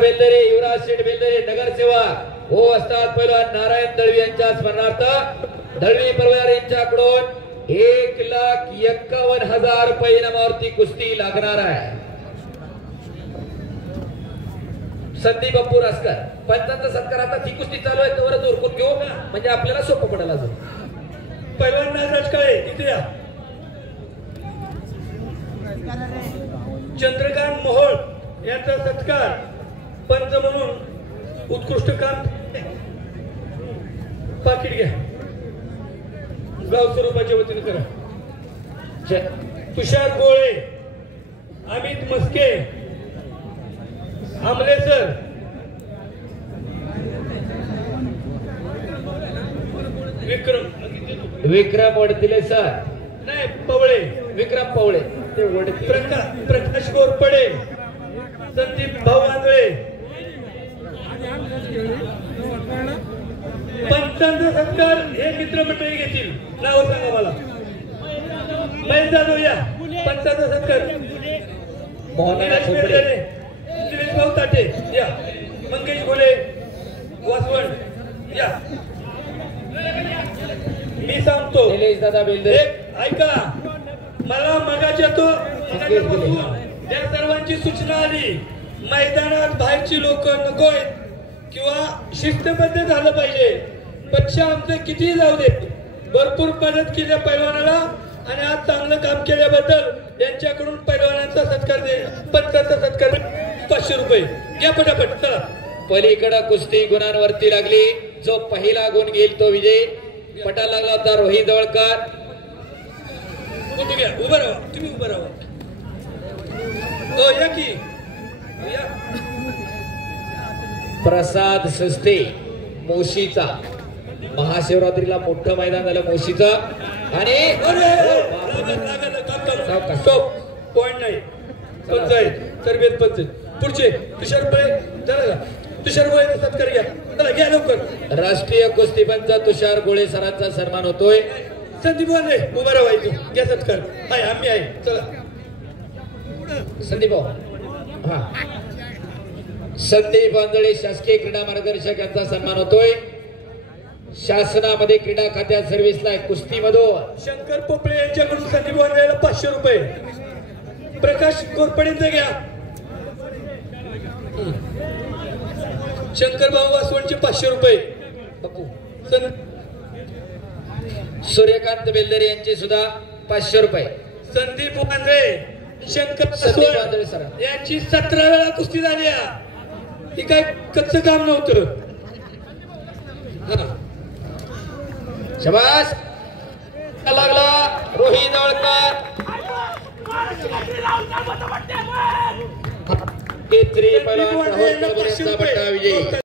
बेलदरे, युवराज शेठ बेलदरे, नगरसेवक हो असतात पैलवान नारायण दळवी यांच्या स्मरणार्थ दळवी परवार यांच्याकडून 1,51,000 रुपये इनामावरती कुस्ती लागणार आहे. संदीप बाप्पू रासकर पंचांचा सत्कार. आता ती कुस्ती चालू आहे तोवरच उरकून घेऊ म्हणजे आपल्याला सोपं पडेल. अजून पैलवान नागराज काळे इथे या. चंद्रकांत मोहोळ यांचा सत्कार पंच म्हणून उत्कृष्ट काम. पाकिट घ्या गाव स्वरूपाच्या वतीने करा. तुषार गोळे, अमित मस्के, आमलेसर, विक्रम वडतिले सर नाही पवळे, विक्रम पवळे ते वडतिले. प्रकाश गोरपडे, संदीप भाऊ आंधळे. पंचांचा सत्कार हे मित्रमंडळी घेतील. नाव सांगा मला. महेश जाधव या. पंचांचा सत्कार दिनेश भाऊ ताटे या. मंगेश घोले वासवण या. मी सांगतो दादा बेलदरे ऐका. मला मगाच्या त्या सर्वांची सूचना आली मैदानात बाहेरची लोक नकोय किंवा शिस्तबद्ध झालं पाहिजे. पक्ष आमचं किती जाऊ दे. भरपूर मदत केल्या पैलवानाला आणि आज चांगलं काम केल्याबद्दल त्यांच्याकडून पैलवानांचा सत्कार दे. पंचांचा सत्कार 500 रुपये घ्या पटापट. चला पलीकडे कुस्ती गुणांवरती लागली. जो पहिला गुण घेईल तो विजय. पटा लागला होता रोहित जवळकर. कुठे घ्या. उभं राहा तुम्ही. उभं राहा. हो या की या. प्रसाद सस्ते मोशीचा. महाशिवरात्रीला मोठं मैदान झालं मोशीचं. आणि पॉइंट नाही. तरबेत पंच पुढचे तुषार गोळे. तुषार गोळे सत्कार घ्या. चला घ्या लवकर. राष्ट्रीय कुस्ती पंच तुषार गोळे सरांचा सन्मान होतोय. संदीप वांद्रे उभा राहायचं. घ्या सत्कार. आहे आम्ही आहे. चला संदीप भाऊ. हा संदीप वांजळे शासकीय क्रीडा मार्गदर्शक यांचा सन्मान होतोय. शासनामध्ये क्रीडा खात्यात सर्व्हिसला कुस्तीमधून शंकर पोपळे यांच्याकडून संदीप वांजळेला 500 रुपये. प्रकाश गोरपडेंचं घ्या. शंकर भाऊ वासवणचे 500 रुपये. सूर्यकांत बेलदरे यांचे सुद्धा 500 रुपये. संदीप वांजळे, शंकर वासवण सर यांची 17 वेळा कुस्ती झाली. ही काय कच्चं काम नव्हतं. शबास लागला रोहित जवळकर. केसरी पैलवान राहुल विजयी.